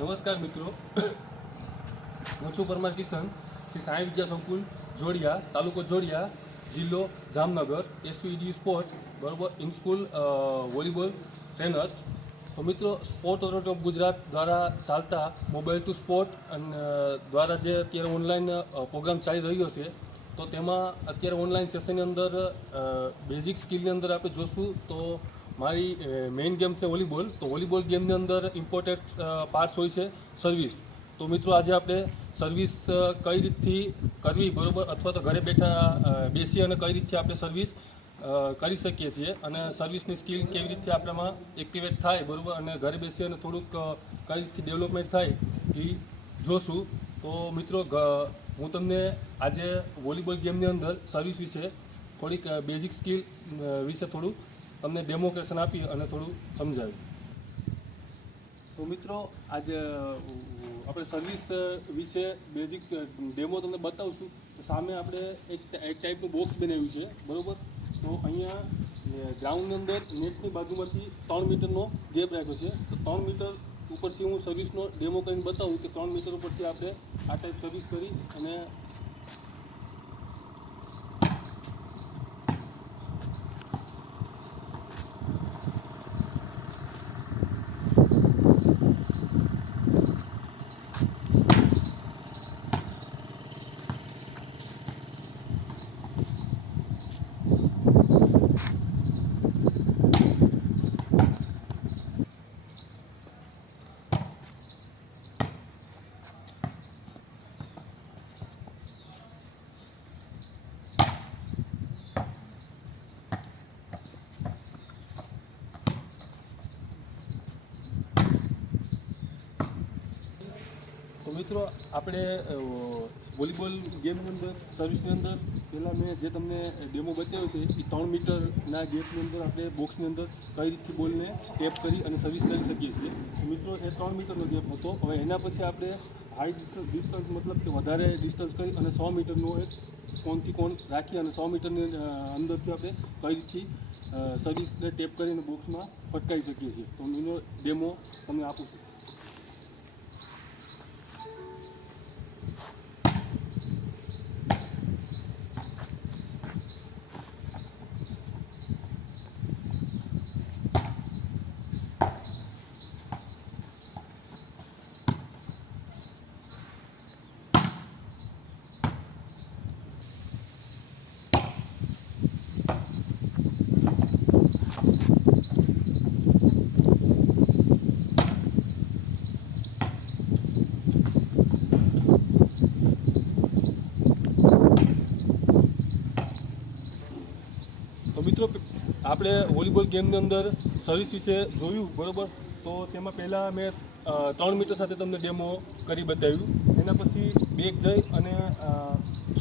નમસ્કાર મિત્રો, હું છું પરમાર કિશન, શ્રી સાંઈ વિદ્યા સંકુલ જોડિયા, તાલુકો જોડિયા, જિલ્લો જામનગર, એસવીડી સ્પોર્ટ બરાબર ઇન સ્કૂલ વોલીબોલ ટ્રેનર. તો મિત્રો, સ્પોર્ટ ઓથોરિટી ઓફ ગુજરાત દ્વારા ચાલતા મોબાઈલ ટુ સ્પોર્ટ અને દ્વારા જે અત્યારે ઓનલાઈન પ્રોગ્રામ ચાલી રહ્યો છે, તો તેમાં અત્યારે ઓનલાઈન સેશનની અંદર બેઝિક સ્કિલની અંદર આપણે જોશું તો મારી મેઇન ગેમ છે વોલીબોલ. તો વોલીબોલ ગેમની અંદર ઇમ્પોર્ટન્ટ પાર્ટ્સ હોય છે સર્વિસ. તો મિત્રો, આજે આપણે સર્વિસ કઈ રીતથી કરવી બરાબર, અથવા તો ઘરે બેઠા બેસી અને કઈ રીતથી આપણે સર્વિસ કરી શકીએ છીએ અને સર્વિસની સ્કિલ કેવી રીતે આપણામાં એક્ટિવેટ થાય બરાબર, અને ઘરે બેસી અને થોડુંક કઈ રીતથી ડેવલપમેન્ટ થાય એ જોશું. તો મિત્રો, હું તમને આજે વોલીબોલ ગેમની અંદર સર્વિસ વિશે થોડીક બેઝિક સ્કિલ વિશે થોડું તમને ડેમોન્સ્ટ્રેશન આપી અને થોડું સમજાવ્યું. તો મિત્રો, આજે આપણે સર્વિસ વિશે બેઝિક ડેમો તમને બતાવશું. તો સામે આપણે એક ટાઈપનું બોક્સ બનાવ્યું છે બરાબર. તો અહીંયા ગ્રાઉન્ડની અંદર નેટની બાજુમાંથી 3 મીટરનો ગેપ રાખ્યો છે. તો 3 મીટર ઉપરથી હું સર્વિસનો ડેમો કરીને બતાવું કે 3 મીટર ઉપરથી આપણે આ ટાઈપ સર્વિસ કરી અને તો મિત્રો, આપણે વોલીબોલ ગેમની અંદર સર્વિસની અંદર પહેલાં મેં જે તમને ડેમો બતાવ્યો છે એ 3 મીટરના ગેપની અંદર આપણે બોક્સની અંદર કઈ રીતથી બોલને ટેપ કરી અને સર્વિસ કરી શકીએ છીએ. તો મિત્રો, એ 3 મીટરનો ગેપ હતો. હવે એના પછી આપણે હાઈ ડિસ્ટન્સ મતલબ કે વધારે ડિસ્ટન્સ કરી અને 100 મીટરનો એક કોનથી કોન રાખી અને 100 મીટરની અંદરથી આપણે કઈ રીતથી સર્વિસને ટેપ કરીને બોક્સમાં ફટકારી શકીએ છીએ. તો એનો ડેમો તમને આપું છું. તો મિત્રો, આપણે વોલીબોલ ગેમની અંદર સર્વિસ વિશે જોયું બરાબર. તો તેમાં પહેલાં મેં 3 મીટર સાથે તમને ડેમો કરી બતાવ્યું. એના પછી બેક જઈ અને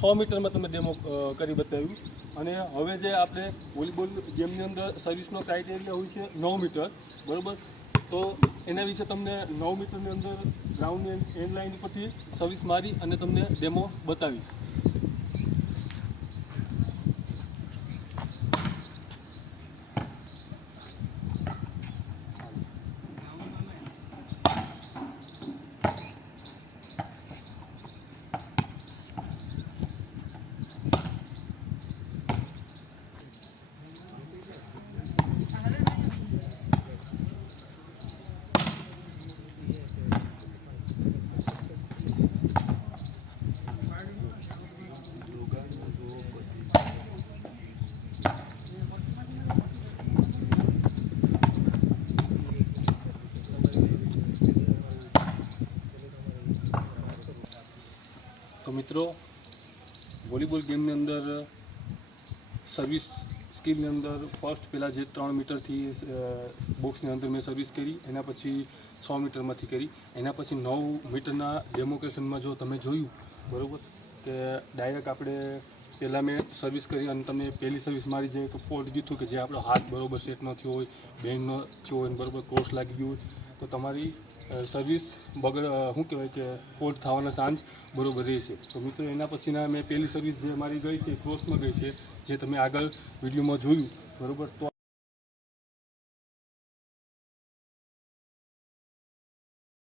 6 મીટરમાં તમને ડેમો કરી બતાવ્યું. અને હવે જે આપણે વોલીબોલ ગેમની અંદર સર્વિસનો ક્રાઇટેરિયા હોય છે 9 મીટર બરાબર. તો એના વિશે તમને 9 મીટરની અંદર ગ્રાઉન્ડની એન્ડ લાઇન પરથી સર્વિસ મારી અને તમને ડેમો બતાવીશ. તો મિત્રો, વોલીબોલ ગેમની અંદર સર્વિસ સ્કિલની અંદર ફર્સ્ટ પહેલાં જે 3 મીટરથી બોક્સની અંદર મેં સર્વિસ કરી, એના પછી 6 મીટરમાંથી કરી, એના પછી 9 મીટરના ડેમોન્સ્ટ્રેશનમાં જો તમે જોયું બરાબર કે ડાયરેક્ટ આપણે પહેલાં મેં સર્વિસ કરી અને તમે પહેલી સર્વિસ મારી જે ફોલ્ટ ગયું કે જે આપણો હાથ બરાબર સેટ ન થયો હોય, બેન્ડ ન થયો હોય, બરાબર ક્રોસ લાગી ગયું હોય, તો તમારી સર્વિસ શું કહેવાય કે ફોલ્ટ થવાના ચાન્સ બરાબર રહેશે. તો મિત્રો, એના પછીના મેં પહેલી સર્વિસ જે મારી ગઈ છે ક્રોસમાં ગઈ છે, જે તમે આગળ વિડીયોમાં જોયું બરાબર. તો